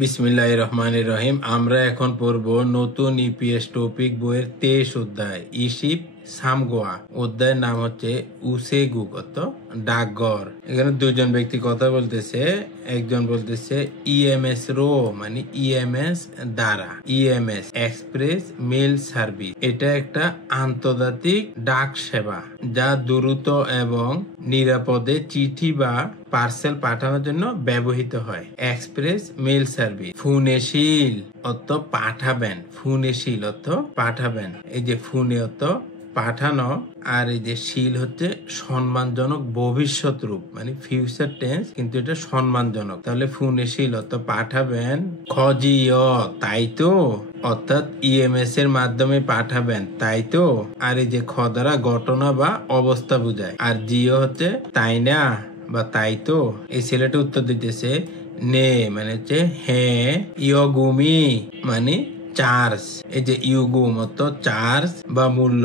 বিসমিল্লাহির রহমানির রহিম। আমরা এখন পড়ব নতুন ইপিএস টপিক বইয়ের 23 অধ্যায় ইশিপ সামগোয়া। অধ্যায়ের নাম হচ্ছে উসেগুক ডাকঘর। এখানে দুজন ব্যক্তি কথা বলতেছে। একজন বলতেছে ইএমএস রো মানে ইএমএস দ্বারা, ইএমএস এক্সপ্রেস মেল সার্ভিস। এটা একটা আন্তর্জাতিক ডাক সেবা যা দ্রুত এবং নিরাপদে চিঠি বা পার্সেল পাঠানোর জন্য ব্যবহৃত হয়। Express mail service. ফুনেশীল অর্থ পাঠাবেন, ফুনেশীল অর্থ পাঠাবেন। এই যে ফুনে অর্থ পাঠানো, আর এই যে শীল হচ্ছে সম্মানজনক ভবিষ্যৎ রূপ মানে ফিউচার টেন্স, কিন্তু এটা সম্মানজনক। তাহলে ফুনেশীল অর্থ পাঠাবেন। খজিয় তাই তো, অর্থাৎ ইএমএস এর মাধ্যমে পাঠাবেন তাই তো। আর এই যে খ দ্বারা ঘটনা বা অবস্থা বোঝায়, আর জিও হচ্ছে তাই না বা তাই তো। এই ছেলেটা উত্তর দিতেছে নে মানে হচ্ছে হ্যাঁ, ইয়গুমি মানে চার্জ। এই যে ইউগুম অর্থ চার্জ বা মূল্য,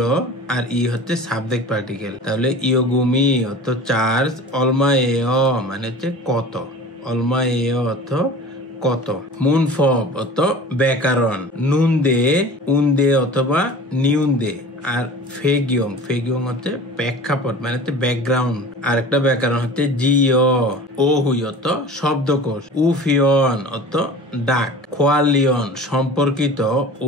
আর ই হচ্ছে সাবজেক্ট পার্টিকেল। তাহলে ইয়গুমি অর্থ চার্জ, অলমা এ মানে হচ্ছে কত, অলমা এ অর্থ কত। মুনফব অর্থ ব্যাকরণ, নুন দে উন্দে অথবা নিউন্দে। আর ফেগিয়ং, ফেগিয়ং হচ্ছে প্রেক্ষাপট মানে হচ্ছে ব্যাকগ্রাউন্ড। আর একটা ব্যাকরণ হচ্ছে জিও ও হুই অর্থ শব্দকোষ, উফিয়ন অর্থ ডাক, খোয়ালিয়ন সম্পর্কিত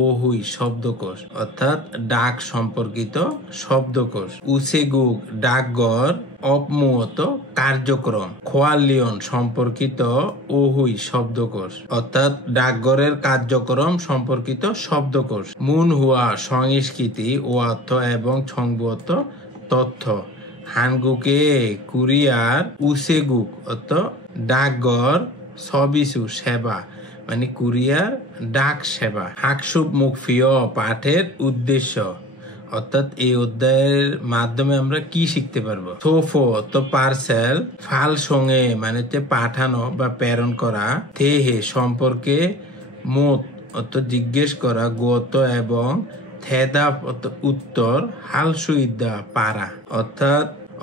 ও হুই শব্দকোষ অর্থাৎ ডাক সম্পর্কিত শব্দকোষ। উসেগুক ডাকঘর, অপমুয়ত কার্যক্রম, খোয়ালিয়ন সম্পর্কিত ও হুই শব্দকোষ অর্থাৎ ডাকঘরের কার্যক্রম সম্পর্কিত শব্দকোষ। মুন হুয়া সংস্কৃতি ও অর্থ এবং সংবত তথ্য। হানগুকে কুরিয়ার, উসেগুক অর্থ ডাকঘর, সবিসু সেবা মানে কুরিয়ার ডাক সেবা। হাকসুব মুখফিয় পাঠের উদ্দেশ্য, অর্থাৎ এই অধ্যায়ের মাধ্যমে আমরা কি শিখতে পারবো। সোফো তো পার্সেল, ফাল সঙ্গে মানে হচ্ছে পাঠানো বা প্রেরণ করা, থেহে সম্পর্কে, মত অর্থ জিজ্ঞেস করা, গোত এবং থেদাপ অর্থ উত্তর, হালসুইদা পারা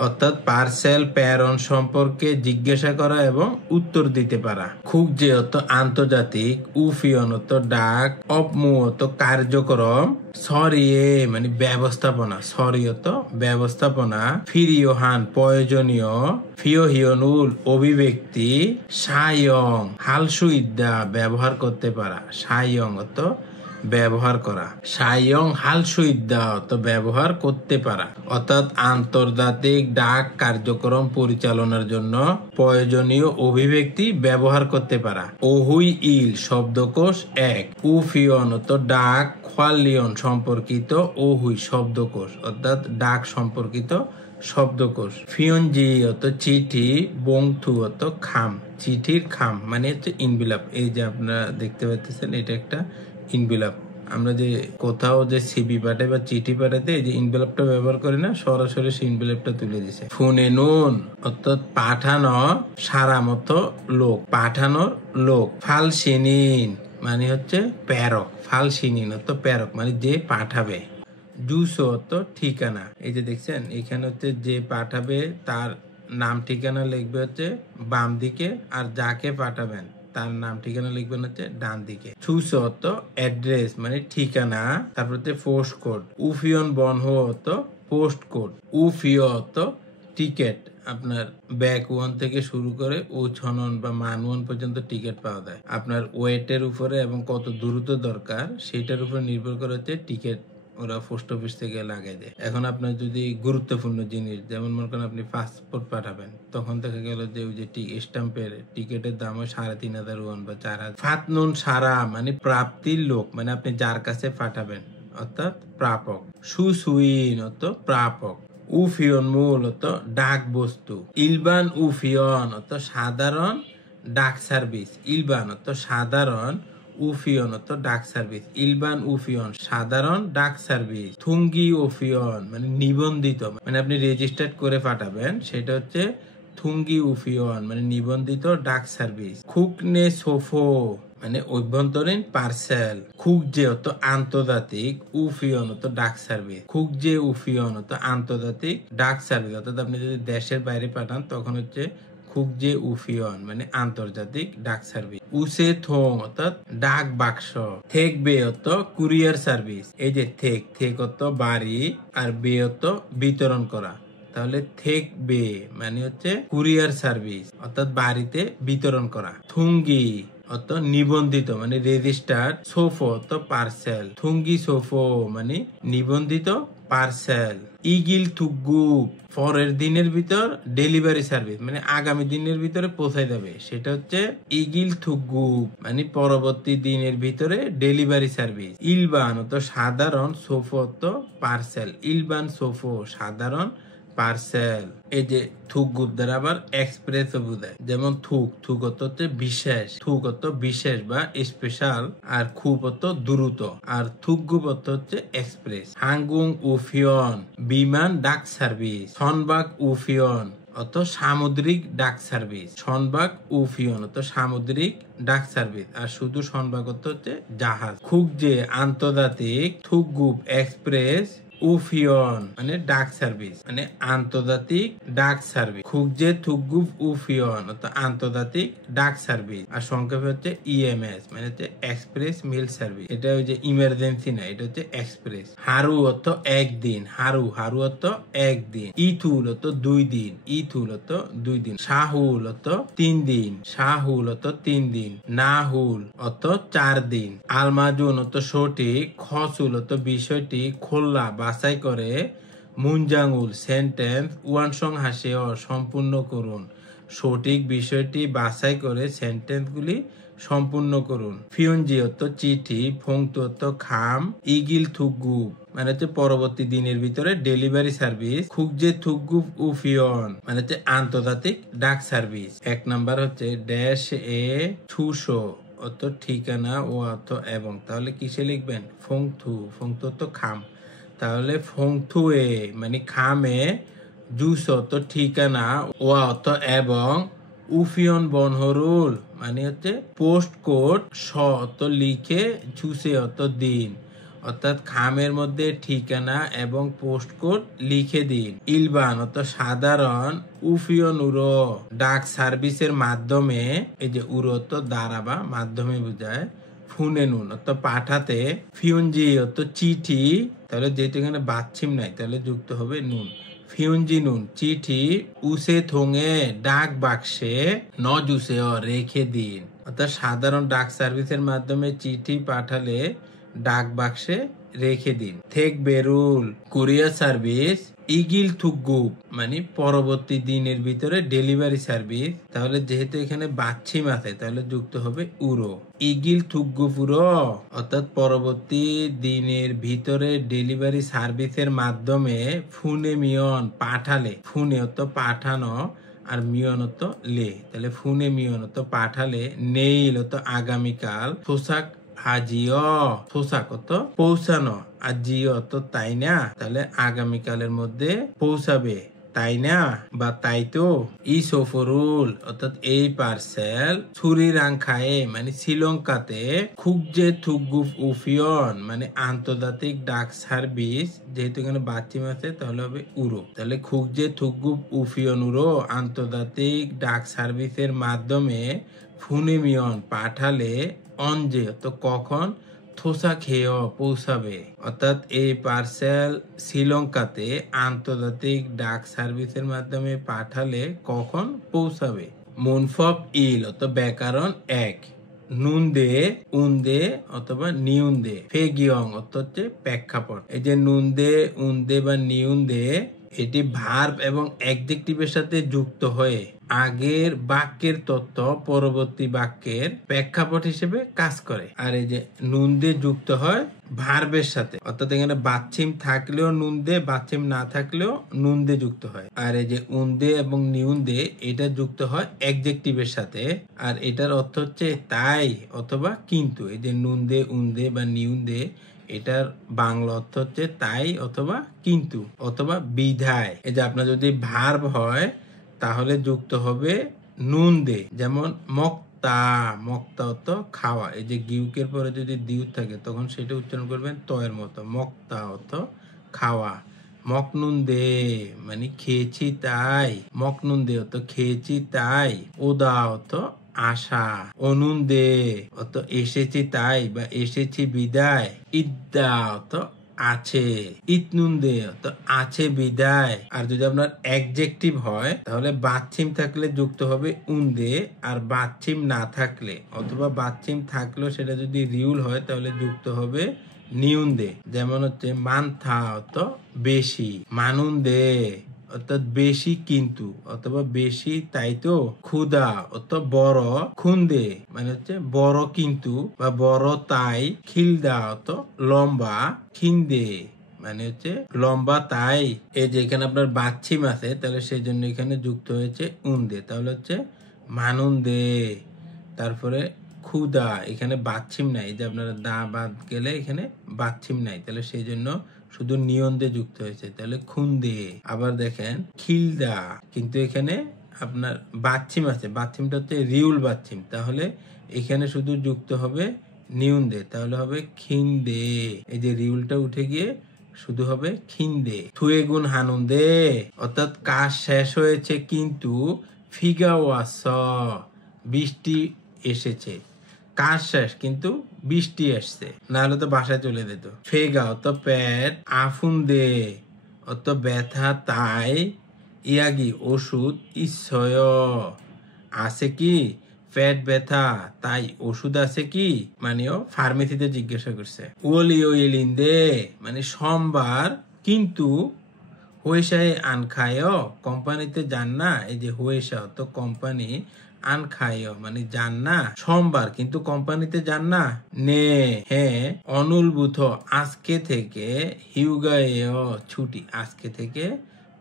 অর্থাৎ পার্সেল প্রেরণ সম্পর্কে জিজ্ঞাসা করা এবং উত্তর দিতে পারা। খুঁজে অর্থ আন্তর্জাতিক, উফিয়ন অর্থ ডাক, অপমু অর্থ কার্যক্রম, সরিয়ে মানে ব্যবস্থাপনা, সরি অর্থ ব্যবস্থাপনা, ফিরিওহান প্রয়োজনীয়, ফিওহিয়নুল অভিব্যক্তি, সায়ং হালসুইদ্যা ব্যবহার করতে পারা, সায়ং অর্থ ব্যবহার করা, সায়ং হালসুইদ্যা অর্থ ব্যবহার করতে পারা। অর্থাৎ আন্তর্জাতিক ডাক কার্যক্রম পরিচালনার জন্য প্রয়োজনীয় অভিব্যক্তি ব্যবহার করতে পারা। ওহুই ইল শব্দকোষ 1, উফিয়ন অর্থ ডাক, খোয়ালিয়ন সম্পর্কিত ওহুই শব্দকোষ অর্থাৎ ডাক সম্পর্কিত শব্দকোষ। ফিয়নজি অর্থ চিঠি, বংথু অর্থ খাম, চিঠির খাম মানে হচ্ছে ইনভিলাপ। এই যে আপনারা দেখতে পাচ্ছেন এটা একটা ইনভিলাপ। আমরা যে কোথাও যে সিবি পাঠাই বা চিঠি পাঠাতে এই যে ইনভেলপটা ব্যবহার করি না, সরাসরি সেই ইনভেলপটা তুলে দিছে। ফোনে নুন অর্থাৎ পাঠানো, সারাম অর্থ লোক, পাঠানোর লোক। ফালসিনিন মানে হচ্ছে প্রেরক, ফালসিনিন অর্থ প্রেরক মানে যে পাঠাবে। জুসো অর্থ ঠিকানা। এই যে দেখছেন এখানে হচ্ছে যে পাঠাবে তার নাম ঠিকানা লিখবে হচ্ছে বাম দিকে, আর যাকে পাঠাবেন তার নাম ঠিকানা লিখবেন হচ্ছে ডান দিকে। ছুসো অর্থ অ্যাড্রেস মানে ঠিকানা, তারপর হচ্ছে পোস্ট কোড। উফিয়ন বনহ অর্থ পোস্ট কোড। উফিয় অর্থ টিকেট, আপনার ব্যাক 1 থেকে শুরু করে ও6 বা মান 1 পর্যন্ত টিকিট পাওয়া যায়। আপনার ওয়েটের উপরে এবং কত দ্রুত দরকার সেটার উপর নির্ভর করে হচ্ছে টিকিট ওরা পোস্ট অফিস থেকে লাগিয়ে দেয়। এখন আপনার যদি গুরুত্বপূর্ণ জিনিস, যেমন মনে করেন আপনি পাসপোর্ট পাঠাবেন, তখন দেখা গেল যে ওই যে স্ট্যাম্পের টিকিটের দাম হয় 3500 ওয়ান বা 4000। ফাতনুন সারা মানে প্রাপ্তির লোক মানে আপনি যার কাছে পাঠাবেন অর্থাৎ প্রাপক। সুসুইন অর্থ প্রাপক। উফিয়ন মূল অর্থ ডাক বস্তু। ইলবান উফিয়ন অর্থ সাধারণ ডাক সার্ভিস, ইলবান অর্থ সাধারণ, উফিয়ন অর্থ ডাক সার্ভিস। ইলবান উফিয়ন সাধারণ ডাক সার্ভিস। থুঙ্গি উফিয়ন মানে নিবন্ধিত মানে আপনি রেজিস্টার্ড করে পাঠাবেন, সেটা হচ্ছে থুঙ্গি উফিয়ন মানে নিবন্ধিত ডাক সার্ভিস। খুকনে সোফো মানে অভ্যন্তরীণ পার্সেল। খুকজে অর্থ আন্তর্জাতিক, উফিয়ন অর্থ ডাক সার্ভিস। খুকজে উফিয়ন অর্থ আন্তর্জাতিক ডাক সার্ভিস, অর্থাৎ আপনি যদি দেশের বাইরে পাঠান তখন হচ্ছে খুকজে উফিয়ন মানে আন্তর্জাতিক ডাক সার্ভিস। উসে থোং অর্থাৎ ডাক বাক্স। থেক বে অর্থ কুরিয়ার সার্ভিস। এই যে থেক থেক অর্থ বাড়ি আর বে অর্থ বিতরণ করা। তাহলে থেক বে মানে হচ্ছে কুরিয়ার সার্ভিস অর্থাৎ বাড়িতে বিতরণ করা। থুঙ্গি অর্থ নিবন্ধিত মানে রেজিস্টার্ড। সোফো অর্থ পার্সেল। থুঙ্গি সোফো মানে নিবন্ধিত পার্সেল। ইগিল থুগু পরের দিনের ভিতর ডেলিভারি সার্ভিস মানে আগামী দিনের ভিতরে পৌঁছায় যাবে, সেটা হচ্ছে ইগিল থুগু মানে পরবর্তী দিনের ভিতরে ডেলিভারি সার্ভিস। ইলবান অর্থ সাধারণ। সোফো অর্থ পার্সেল। ইলবান সোফো সাধারণ পার্সেল। এই যে থুক দ্বারা আবার এক্সপ্রেস বোঝায়, যেমন থুক থুক অর্থ হচ্ছে বিশেষ। থুক অর্থ বিশেষ বা স্পেশাল, আর খুব অর্থ দ্রুত, আর থুকগুপ অর্থ হচ্ছে এক্সপ্রেস। হাঙ্গুং উফিয়ন বিমান ডাক সার্ভিস। সনবাক উফিয়ন অর্থ সামুদ্রিক ডাক সার্ভিস। সনবাক উফিয়ন অর্থ সামুদ্রিক ডাক সার্ভিস, আর শুধু সনবাক অর্থ হচ্ছে জাহাজ। খুকজে আন্তর্জাতিক। থুকগুপ এক্সপ্রেস। উফিয়ন মানে ডাক সার্ভিস মানে আন্তর্জাতিক ডাক সার্ভিস। খুকজে থুকগুপ উফিয়ন অর্থাৎ আন্তর্জাতিক ডাক সার্ভিস, আর সংক্ষেপে হচ্ছে ইএমএস মানে হচ্ছে এক্সপ্রেস মেল সার্ভিস। এটা ওই যে ইমার্জেন্সি না, এটা হচ্ছে এক্সপ্রেস। হারু অর্থ একদিন। হারু হারু অর্থ একদিন। ইথুল অর্থ 2 দিন। ইথুল অর্থ 2 দিন। শাহুল অর্থ 3 দিন। শাহুল অর্থ 3 দিন। নাহুল অর্থ 4 দিন। আলমাজুন অর্থ সঠিক। খসুল অর্থ বিষয়টি খোলা বাছাই করে। মুনজাঙ্গুল সেন্টেন্স ওয়ানসং হাসে সম্পূর্ণ করুন। সঠিক বিষয়টি বাছাই করে সেন্টেন্সগুলি সম্পূর্ণ করুন। ফিউনজি অর্থ চিঠি। ফোংতু অর্থ খাম। ইগিল থুগু মানে হচ্ছে পরবর্তী দিনের ভিতরে ডেলিভারি সার্ভিস। খুকজে থুগু উফিয়ন মানে হচ্ছে আন্তর্জাতিক ডাক সার্ভিস। 1 নাম্বার হচ্ছে ড্যাশ এ ছুশো অর্থ ঠিকানা ও অর্থ এবং, তাহলে কিসে লিখবেন? ফোংথু। ফোংথু অর্থ খাম, তাহলে ফোংথু এ মানে খামে। জুস অর্থ ঠিকানা ও অর্থ এবং। উফিয়ন বনহরুল মানে হচ্ছে পোস্ট কোড। স অর্থ লিখে। জুসে অর্থ দিন, অর্থাৎ খামের মধ্যে ঠিকানা এবং পোস্ট কোড লিখে দিন। ইলবান অর্থ সাধারণ। উফিয়ন উরো ডাক সার্ভিসের মাধ্যমে। এই যে উরো তো দ্বারা বা মাধ্যমে বোঝায়। ফুনে নুন অর্থ পাঠাতে। ফিউনজি অর্থ চিঠি, তাহলে যেহেতু এখানে বাচ্ছিম নাই তাহলে যুক্ত হবে নুন। ফিউনজি নুন চিঠি। উসে থোঙে ডাক বাক্সে। ন জুসে রেখে দিন, অর্থাৎ সাধারণ ডাক সার্ভিসের মাধ্যমে চিঠি পাঠালে ডাক বাক্সে রেখে দিন। থেক বেরুল কুরিয়ার সার্ভিস। ইগিল থুগুপ মানে পরবর্তী দিনের ভিতরে ডেলিভারি সার্ভিস, তাহলে যেহেতু এখানে বাচ্ছিম আছে তাহলে যুক্ত হবে উরো। ইগিল থুগুপুরো অর্থাৎ পরবর্তী দিনের ভিতরে ডেলিভারি সার্ভিসের মাধ্যমে। ফুনে মিয়ন পাঠালে। ফুনে অর্থ পাঠানো আর মিয়নত লে, তাহলে ফুনে মিয়নত পাঠালে। নেইল তো আগামীকাল। পোশাক আজিও পোশাক তো পৌঁছানো, আর জিও তো তাই না, তাহলে আগামীকালের মধ্যে পৌঁছাবে তাই না বা তাই তো। ই সফরুল অর্থাৎ এই পার্সেল। ছুরি রাংখায়ে মানে শ্রীলঙ্কাতে। খুকজে থুগুফ উফিয়ন মানে আন্তর্জাতিক ডাক সার্ভিস, যেহেতু এখানে বাচ্চিম আছে তাহলে হবে উরো, তাহলে খুকজে থুগুফ উফিয়ন উরো আন্তর্জাতিক ডাক সার্ভিসের মাধ্যমে। ফুনেমিয়ন পাঠালে। অঞ্জে তো কখন। থোসা খেয়ে পৌঁছাবে, অর্থাৎ এই পার্সেল শ্রীলঙ্কাতে আন্তর্জাতিক ডাক সার্ভিসের মাধ্যমে পাঠালে কখন পৌঁছাবে। মুনফব ইল অত ব্যাকরণ 1। নুনদে উন্দে অথবা নিউন্দে। ফেগিয়ং অর্থ হচ্ছে প্রেক্ষাপট। এই যে নুনদে উন্দে বা নিউন্দে এটি ভার্ব এবং অ্যাডজেক্টিভের সাথে যুক্ত হয়ে আগের বাক্যের তথ্য পরবর্তী বাক্যের প্রেক্ষাপট হিসেবে কাজ করে। আর এই যে নুন দিয়ে যুক্ত হয় ভার্বের সাথে, অর্থাৎ এখানে বাচ্চিম থাকলেও নুন দে, বাচ্চিম না থাকলেও নুন দে যুক্ত হয়। আর এই যে উন্দে এবং নিউন্দে এটা যুক্ত হয় অ্যাডজেক্টিভের সাথে, আর এটার অর্থ হচ্ছে তাই অথবা কিন্তু। এই যে নুন দে উন্দে বা নিউন্দে এটার বাংলা অর্থ হচ্ছে তাই অথবা কিন্তু অথবা বিধায়। এই যে আপনার যদি ভার্ব হয় তাহলে যুক্ত হবে নুন দে, যেমন মক্তা। মক্তা অর্থ খাওয়া। এই যে গিউকের পরে যদি দিউ থাকে তখন সেটা উচ্চারণ করবেন তয়ের মতো। মক্তা অর্থ খাওয়া। মকনুন দে মানে খেয়েছি তাই, মকনুন দে অত খেয়েছি তাই, ওদা অত আশা, অনুন দে অত এসেছি তাই বা এসেছি বিদায়, ইদ্দা অত আছে, ইতনুন দে অত আছে বিদায়। আর যদি আপনার অ্যাডজেক্টিভ হয় তাহলে বাচ্চিম থাকলে যুক্ত হবে উন্দে, আর বাচ্চিম না থাকলে অথবা বাচ্চিম থাকলেও সেটা যদি রিউল হয় তাহলে যুক্ত হবে নিউন্দে। যেমন হচ্ছে মানথা অত বেশি, মানুন্দে অর্থাৎ বেশি কিন্তু অথবা বেশি তাই তো, ক্ষুদা অত বড়, খুন্দে মানে হচ্ছে বড় কিন্তু বা বড় তাই, খিলদা অত লম্বা, খিন্দে মানে হচ্ছে লম্বা তাই। এই যে এখানে আপনার বাচ্চিম আছে তাহলে সেই জন্য এখানে যুক্ত হয়েছে উন্দে, তাহলে হচ্ছে মানুন্দে। তারপরে ক্ষুদা, এখানে বাচ্চিম নাই, যে আপনারা দা বাদ গেলে এখানে বাচ্চিম নাই, তাহলে সেই জন্য শুধু নিয়ন্দে যুক্ত হয়েছে, তাহলে খুন্দে। আবার দেখেন খিলদা, কিন্তু এখানে আপনার বাচ্চিম আছে, বাচ্চিমটা হচ্ছে রিউল বাচ্চিম, তাহলে এখানে শুধু যুক্ত হবে নিউন্দে, তাহলে হবে খিন্দে। এই যে রিউলটা উঠে গিয়ে শুধু হবে খিন্দে। থুয়ে গুণ হানুন্দে অর্থাৎ কাজ শেষ হয়েছে কিন্তু ফিগা ওয়াস বৃষ্টি এসেছে, কাজ শেষ কিন্তু বৃষ্টি আসছে, না হলে তো বাসায় চলে যেত। ফেগা অত পেট, আফুন দে অত ব্যথা তাই, ইয়াগি ওষুধ, ইচ্ছয় আছে কি পেট ব্যথা তাই ওষুধ আছে কি, মানেও ফার্মেসিতে জিজ্ঞাসা করছে। ওলি ওইলিন দে মানে সোমবার কিন্তু হুয়েশায় আন খায় কোম্পানিতে যান না, এই যে হুয়েশা তো কোম্পানি, আন খায় মানে যান না, সোমবার কিন্তু কোম্পানিতে যান না। নে হ্যাঁ অনুলভূত আজকে থেকে, হিউগায় ছুটি আজকে থেকে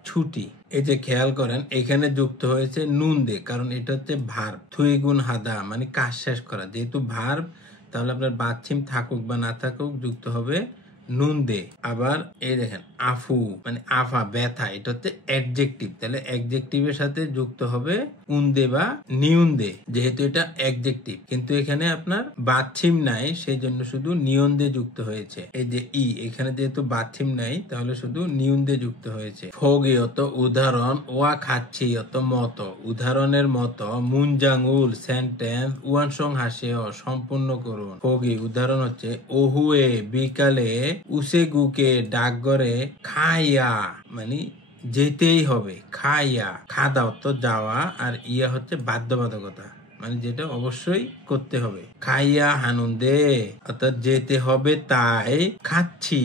ছুটি। এই যে খেয়াল করেন এখানে যুক্ত হয়েছে নুন দে, কারণ এটা হচ্ছে ভার্ব। থুই গুণ হাদা মানে কাজ শেষ করা, যেহেতু ভার্ব তাহলে আপনার বাচ্চিম থাকুক বা না থাকুক যুক্ত হবে নুন দে। আবার এই দেখেন আফু মানে আফা ব্যথা, এটা হচ্ছে অ্যাডজেক্টিভ, তাহলে অ্যাডজেক্টিভের সাথে যুক্ত হবে উন্দে বা নিউন্দে, যেহেতু এটা অ্যাডজেক্টিভ কিন্তু এখানে আপনার বাচ্চিম নাই সেই জন্য শুধু নিয়ন্দে যুক্ত হয়েছে। এই যে ই এখানে যেহেতু বাচ্চিম নাই তাহলে শুধু নিউন্দে যুক্ত হয়েছে। ফোগে অত উদাহরণ, ওয়া খাচ্ছি অত মতো, উদাহরণের মতো, মুনজাঙ্গুল সেন্টেন্স ওয়ানসং হাসে সম্পূর্ণ করুন। ফোগে উদাহরণ হচ্ছে ওহুয়ে বিকালে, উসেগুকে ডাকঘরে, খাইয়া মানে যেতেই হবে, খাইয়া খাদা অত যাওয়া, আর ইয়া হচ্ছে বাধ্যবাধকতা মানে যেটা অবশ্যই করতে হবে। খাইয়া হানুন্দে অর্থাৎ যেতে হবে তাই, খাচ্ছি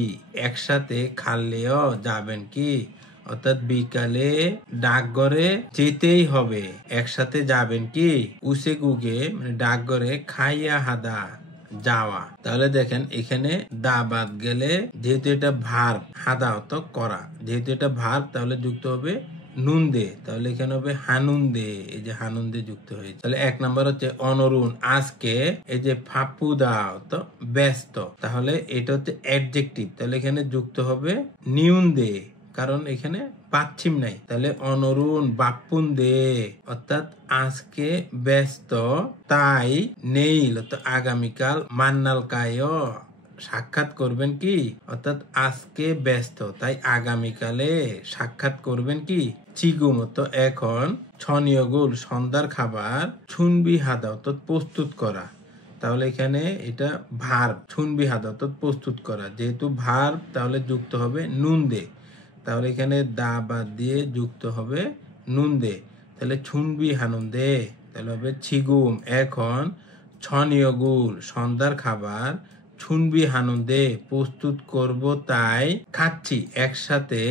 একসাথে খাললেও যাবেন কি, অর্থাৎ বিকালে ডাকঘরে যেতেই হবে একসাথে যাবেন কি, উসে গুগে মানে ডাকঘরে, খাইয়া হাদা যাওয়া। তাহলে দেখেন এখানে দা বাদ গেলে যেহেতু এটা ভার্ব, হাদা অত করা, যেহেতু এটা ভার্ব তাহলে যুক্ত হবে নুন দে, তাহলে এখানে হবে হানুন দে, এই যে হানুন দে যুক্ত হয়েছে। তাহলে এক নাম্বার হচ্ছে অনরুণ আজকে, এই যে ফাপু দাও তো ব্যস্ত, তাহলে এটা হচ্ছে অ্যাডজেক্টিভ, তাহলে এখানে যুক্ত হবে নিউন দে, কারণ এখানে পাচ্ছিম নাই, তাহলে অনরুণ বাপ্পুন দে অর্থাৎ আজকে ব্যস্ত তাই, নেইল তো আগামীকাল, মান্নাল কায় সাক্ষাৎ করবেন কি, অর্থাৎ আজকে ব্যস্ত তাই আগামীকালে সাক্ষাৎ করবেন কি। চিগুম তো এখন, ছনিয়গুল সন্ধ্যার খাবার, ছুনবি হাদা অর্থাৎ প্রস্তুত করা, তাহলে এখানে এটা ভার্ব, ছুনবি হাদা অর্থাৎ প্রস্তুত করা, যেহেতু ভার্ব তাহলে যুক্ত হবে নুন দে, তাহলে এখানে দা বাদ দিয়ে যুক্ত হবে নুন দে, তাহলে ছুনবি হানুন দে, তাহলে হবে ছিগুম এখন, ছনিয়গুল সন্ধ্যার খাবার, ছুনবি হানুন দে প্রস্তুত করব তাই, খাচ্ছি একসাথে,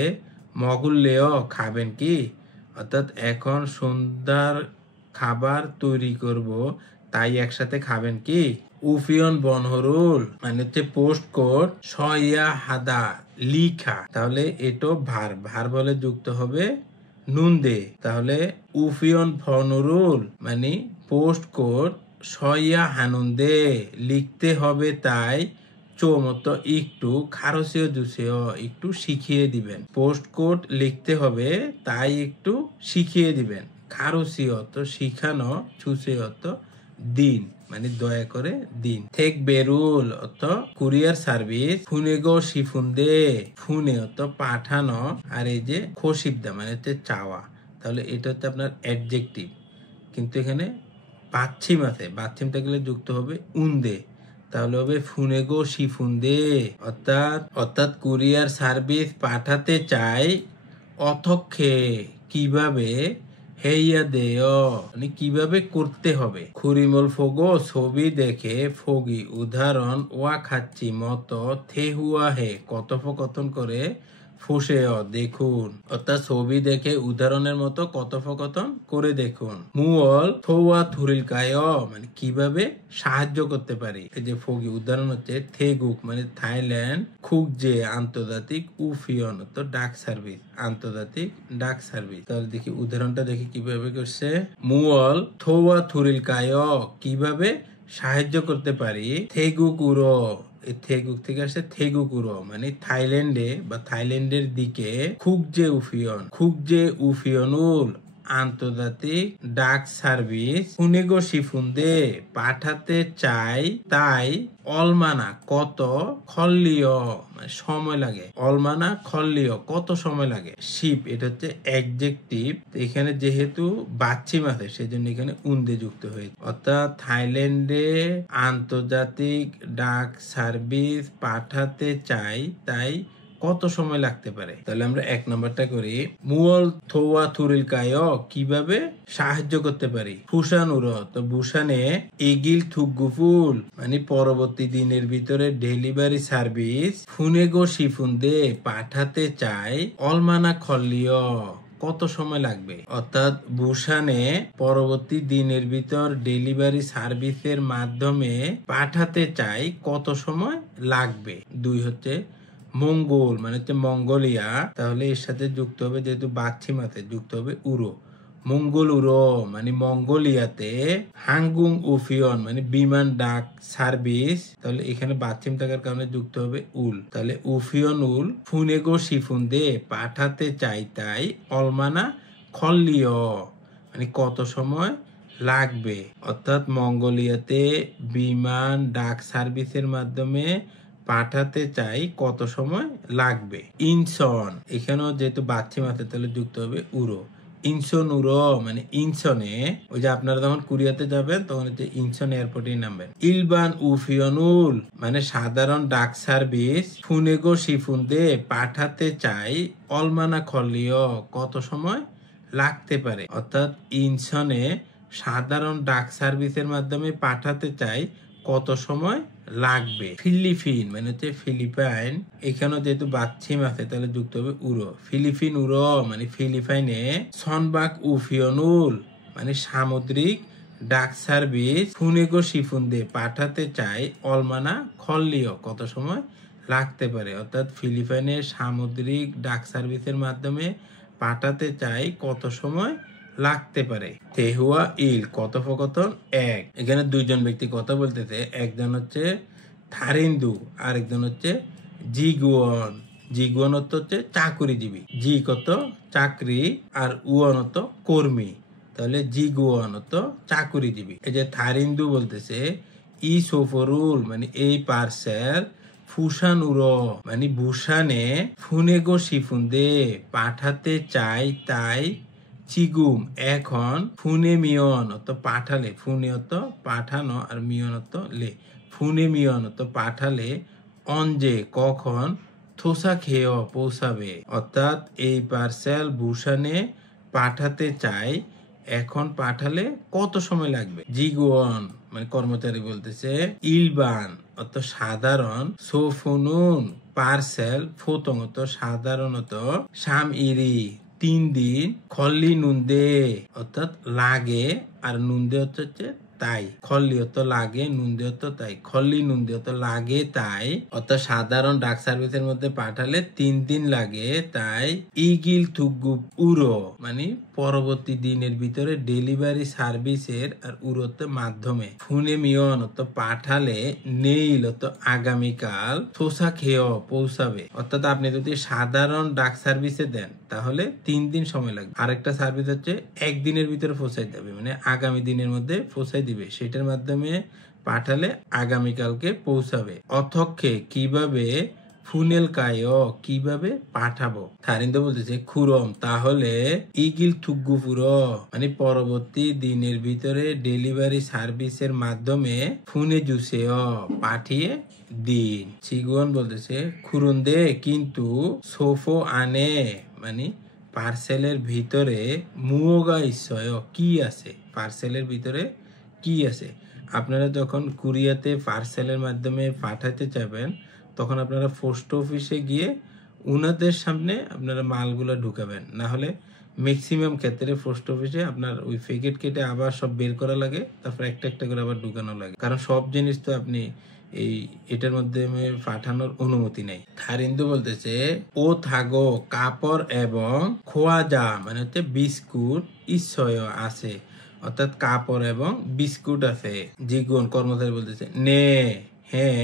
মগুল্লেও খাবেন কি, অর্থাৎ এখন সন্ধ্যার খাবার তৈরি করব তাই একসাথে খাবেন কি। উফিয়ন বনহরুল মানে হচ্ছে পোস্ট কোড, সয়া হাদা লিখা, তাহলে এটো ভার্ব, ভার্ব বলে যুক্ত হবে নুন দে, তাহলে উফিয়ন ফনুরুল মানে পোস্ট কোড, সয়া হানুন্দে লিখতে হবে তাই, চোমতো একটু, খারসীয় জুসেও একটু শিখিয়ে দিবেন, পোস্ট কোড লিখতে হবে তাই একটু শিখিয়ে দিবেন, খারসীয় তো শিখানো, চুসেও তো দিন মানে দয়া করে দিন। থেক বেরুল অর্থ কুরিয়ার সার্ভিস, ফুনেগো শিফুন্দে ফুনে অর্থ পাঠানো, আর এই যে খসিবদা মানে হচ্ছে চাওয়া, তাহলে এটা হচ্ছে আপনার অ্যাডজেক্টিভ। কিন্তু এখানে বাচ্ছিম আছে, বাচ্ছিম থাকলে যুক্ত হবে উন্দে, তাহলে হবে ফুনেগো শিফুন্দে, অর্থাৎ কুরিয়ার সার্ভিস পাঠাতে চাই অথক্ষে কিভাবে, হেইয়া দেয় মানে কিভাবে করতে হবে। খুরিমল ফোগো ছবি দেখে ফগি উদাহরণ ওয়া খাচ্ছি মতো থেহুয়া হে কথোপকথন করে ফুসে দেখুন, অর্থাৎ ছবি দেখে উদাহরণের মতো কথোপকথন করে দেখুন। মুওল থোয়া থুরিল কায় মানে কিভাবে সাহায্য করতে পারি। এই যে ফগি উদাহরণ হচ্ছে থেগুক মানে থাইল্যান্ড, খুকজে আন্তর্জাতিক, উফিয়ন তো ডাক সার্ভিস, আন্তর্জাতিক ডাক সার্ভিস। তাহলে দেখি উদাহরণটা দেখি কিভাবে করছে। মুওল থোয়া থুরিল কায় কিভাবে সাহায্য করতে পারি। থেগুকুরো থেগুক থেকে আসছে থেগুকুরো মানে থাইল্যান্ডে বা থাইল্যান্ডের দিকে। খুকজে উফিয়নুল আন্তর্জাতিক ডাক সার্ভিস ফুনেগো শিফুন্দে পাঠাতে চাই, তাই অলমানা কত, খল্লিও মানে সময় লাগে, অলমানা খল্লিও কত সময় লাগে। শিপ এটা হচ্ছে অ্যাডজেক্টিভ, এখানে যেহেতু বাচ্চিম আছে সেজন্য এখানে উন্দে যুক্ত হয়েছে, অর্থাৎ থাইল্যান্ডে আন্তর্জাতিক ডাক সার্ভিস পাঠাতে চাই, তাই কত সময় লাগতে পারে। তাহলে আমরা 1 নম্বরটা করি। মুওল থোয়া থুরিল কায় কিভাবে সাহায্য করতে পারি। ফুসানুর তো বুসানে এগিল থুগুফুল মানে পরবর্তী দিনের ভিতরে ডেলিভারি সার্ভিস ফুনেগো শিফুন্দে পাঠাতে চাই অলমানা খল্লিও কত সময় লাগবে, অর্থাৎ বুসানে পরবর্তী দিনের ভিতর ডেলিভারি সার্ভিসের মাধ্যমে পাঠাতে চাই কত সময় লাগবে। 2 হচ্ছে মঙ্গোল মানে হচ্ছে মঙ্গোলিয়া, তাহলে এর সাথে যুক্ত হবে যেহেতু বাচ্চিমাতে যুক্ত হবে উরো, মঙ্গল উরো মানে মঙ্গোলিয়াতে। হাঙ্গুং উফিয়ন মানে বিমান ডাক সার্ভিস, তাহলে এখানে বাচ্চিম থাকার কারণে যুক্ত হবে উল, তাহলে উফিয়ন উল ফুনেগো শিফুন্দে পাঠাতে চাই, তাই অলমানা খল্লিও মানে কত সময় লাগবে, অর্থাৎ মঙ্গোলিয়াতে বিমান ডাক সার্ভিসের মাধ্যমে পাঠাতে চাই কত সময় লাগবে। ইনসন এখানেও যেহেতু বাচ্চিম আছে তাহলে যুক্ত হবে উরো, ইনসন উরো মানে ইনসনে, ওই যে আপনারা যখন কুরিয়াতে যাবেন তখন হচ্ছে ইনসন এয়ারপোর্টে নামবেন। ইলবান উফিয়নুল মানে সাধারণ ডাক সার্ভিস ফুনেগো শিফুন্দে পাঠাতে চাই অলমানা খল্লিও কত সময় লাগতে পারে, অর্থাৎ ইনসনে সাধারণ ডাক সার্ভিসের মাধ্যমে পাঠাতে চাই কত সময় লাগবে। ফিলিপিন মানে হচ্ছে ফিলিপাইন, এখানেও যেহেতু বাচ্চিম আছে তাহলে যুক্ত হবে উরো, ফিলিপিন উরো মানে ফিলিপাইনে। সনবাক উফিয়নুল মানে সামুদ্রিক ডাক সার্ভিস ফুনেগো শিফুন্দে পাঠাতে চাই অলমানা খল্লিও কত সময় লাগতে পারে, অর্থাৎ ফিলিপাইনের সামুদ্রিক ডাক সার্ভিসের মাধ্যমে পাঠাতে চাই কত সময় লাগতে পারে। তেহুয়া ইল কথোপকথন 1, এখানে 2 জন ব্যক্তি কথা বলতেছে, একজন হচ্ছে থারিন্দু আর একজন হচ্ছে জিগুয়ন। জিগুয়ন অর্থ হচ্ছে চাকুরিজীবী, জি কত চাকরি আর উয়ন অর্থ কর্মী, তাহলে জিগুয়ন অর্থ চাকুরিজীবী। এই যে থারিন্দু বলতেছে ই সোফরুল মানে এই পার্সেল ফুসানুরো মানে বুসানে ফুনেগো শিফুন্দে পাঠাতে চাই, তাই চিগুম এখন ফুনে মিয়ন অত পাঠালে, ফুনে অত পাঠানো আর মিয়ন অত লে, ফুনে মিয়ন অত পাঠালে অঞ্জে কখন থোসা খেয়ে পৌঁছাবে, অর্থাৎ এই পার্সেল বুসানে পাঠাতে চাই এখন পাঠালে কত সময় লাগবে। জিগুয়ন মানে কর্মচারী বলতেছে ইলবান অত সাধারণ, সোফুনুন পার্সেল, ফোতং অত সাধারণত, সাম ইরি 3 দিন, খল্লি নুন্দে অর্থাৎ লাগে আর নুন্দে হচ্ছে তাই, খল্লি অত লাগে নুন্দে অত তাই, খল্লি নুন্দে অত লাগে তাই, অর্থাৎ সাধারণ ডাক সার্ভিসের মধ্যে পাঠালে 3 দিন লাগে, তাই ইগিল থুগুপ উরো মানে পরবর্তী দিনের ভিতরে ডেলিভারি সার্ভিসের আর উরোতে মাধ্যমে, ফুনে মিয়ন অত পাঠালে নেইল অত আগামীকাল, সোসা খেয়ে পৌঁছাবে, অর্থাৎ আপনি যদি সাধারণ ডাক সার্ভিসে দেন তাহলে 3 দিন সময় লাগবে। আরেকটা সার্ভিস হচ্ছে 1 দিনের ভিতরে পৌঁছাই দেবে, মানে আগামী দিনের মধ্যে পৌঁছাই দিবে, সেটার মাধ্যমে পাঠালে আগামীকালকে পৌঁছাবে। অথক্ষে কিভাবে ফুনেল কায়ো কিভাবে পাঠাবো? থারিন্দ বলতেছে খুরম তাহলে ইগিল থুগ্গুপুরো, মানে পরবর্তী দিনের ভিতরে ডেলিভারি সার্ভিসের মাধ্যমে ফুনে জুসেও পাঠিয়ে দিন। সিগুয়ান বলতেছে খুরুন দে কিন্তু সোফো আনে, মানে পার্সেলের ভিতরে মুয়োগা ইসয় কি আছে, পার্সেলের ভিতরে কি আছে। আপনারা যখন কুরিয়াতে পার্সেলের মাধ্যমে পাঠাতে চাইবেন তখন আপনারা পোস্ট অফিসে গিয়ে উনাদের সামনে আপনারা মালগুলো ঢুকাবেন, না হলে ম্যাক্সিমাম ক্ষেত্রে পোস্ট অফিসে আপনার ওই প্যাকেট কেটে আবার সব বের করা লাগে, তারপর একটা একটা করে আবার ঢুকানো লাগে, কারণ সব জিনিস তো আপনি এটার মধ্যে পাঠানোর অনুমতি নেই। থারিন্দু বলতেছে ও থাগো কাপড় এবং খোয়াজা, মানে হচ্ছে বিস্কুট ইচ্ছয় আছে, অর্থাৎ কাপড় এবং বিস্কুট আছে। জিগুন কর্মচারী বলতেছে নে হ্যাঁ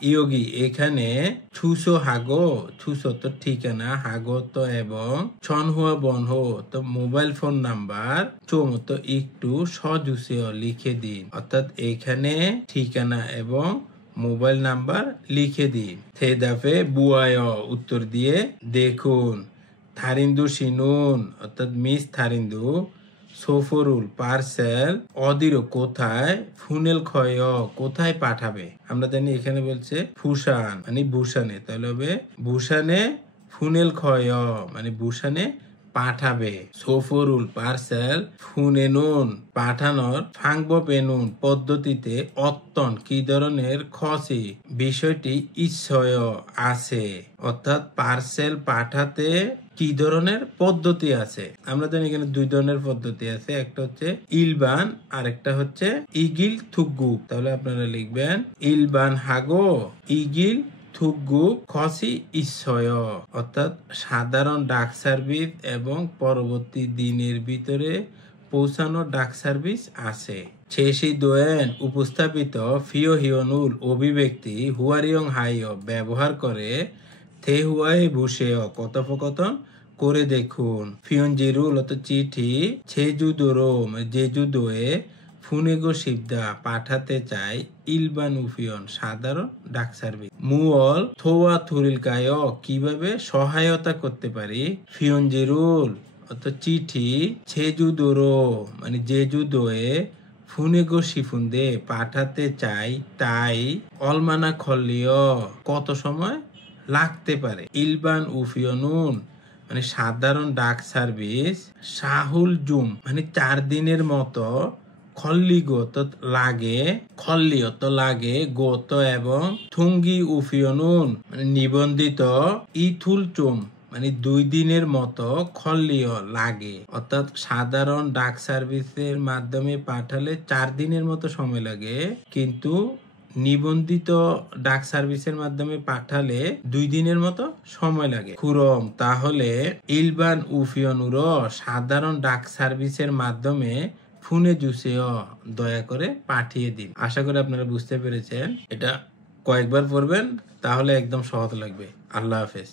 ইয়োগি এখানে ছুসো হাগো, ছুসো তো ঠিকানা, হাগো তো এবং ছনহুয়া বনহো তো মোবাইল ফোন নাম্বার, চোম তো একটু সজুসেও লিখে দিন, অর্থাৎ এখানে ঠিকানা এবং মোবাইল নাম্বার লিখে দিন। থেদাফে বুয়ায় উত্তর দিয়ে দেখুন। থারিন্দু শিনুন, অর্থাৎ মিস থারিন্দু সফরুল পার্সেল অদির কোথায় ফুনেল ক্ষয় কোথায় পাঠাবে। আমরা জানি এখানে বলছে ফুসান মানে বুসানে, তাহলে হবে বুসানে ফুনেল ক্ষয় মানে বুসানে পাঠাবে। সফরুল পার্সেল ফুনেনুন পাঠানোর ফাংব পেনুন পদ্ধতিতে অত্যন কি ধরনের খসি বিষয়টি ইচ্ছয় আছে, অর্থাৎ পার্সেল পাঠাতে কি ধরনের পদ্ধতি আছে। আমরা জানি এখানে 2 ধরনের পদ্ধতি আছে, একটা হচ্ছে ইলবান আর একটা হচ্ছে ইগিল থুগ্গু। তাহলে আপনারা লিখবেন ইলবান হাগো ইগিল থুগ্গু খসি ইচ্ছয়, অর্থাৎ সাধারণ ডাক সার্ভিস এবং পরবর্তী দিনের ভিতরে পৌঁছানো ডাক সার্ভিস আছে। শেষি দোয়েন উপস্থাপিত ফিও হিয়নুল অভিব্যক্তি হুয়ারিয়ং হাইয় ব্যবহার করে থে হুয়াই ভুসেয় কথোপকথন করে দেখুন। ফিয়নজিরুল অত চিঠি ছেজুদোরো জেজুদোয়ে ফুনেগো শিবদা পাঠাতে চাই ইলবান উফিয়ন সাধারণ ডাক সার্ভিস। মুয়ল থোয়া থুরিল কায় কিভাবে সহায়তা করতে পারি। ফিয়নজিরুল অত চিঠি ছেজুদোরো মানে জেজুদোয়ে ফুনেগো শিফুন্দে পাঠাতে চাই তাই অলমানা খল্লিয় কত সময় লাগতে পারে। ইলবান উফিয়নুন মানে সাধারণ ডাক সার্ভিস শাহুল জুম মানে 4 দিনের মতো খল্লি গোত লাগে, খল্লিয়ত লাগে গোত এবং থুঙ্গি উফিয়নুন মানে নিবন্ধিত ইথুল চুম মানে 2 দিনের মতো খল্লিয় লাগে, অর্থাৎ সাধারণ ডাক সার্ভিসের মাধ্যমে পাঠালে 4 দিনের মতো সময় লাগে, কিন্তু নিবন্ধিত ডাক সার্ভিসের মাধ্যমে পাঠালে 2 দিনের মতো সময় লাগে। খুরম তাহলে ইলবান উফিয়নুর সাধারণ ডাক সার্ভিসের মাধ্যমে ফুনে জুসেও দয়া করে পাঠিয়ে দিন। আশা করি আপনারা বুঝতে পেরেছেন। এটা কয়েকবার পড়বেন তাহলে একদম সহজ লাগবে। আল্লাহ হাফেজ।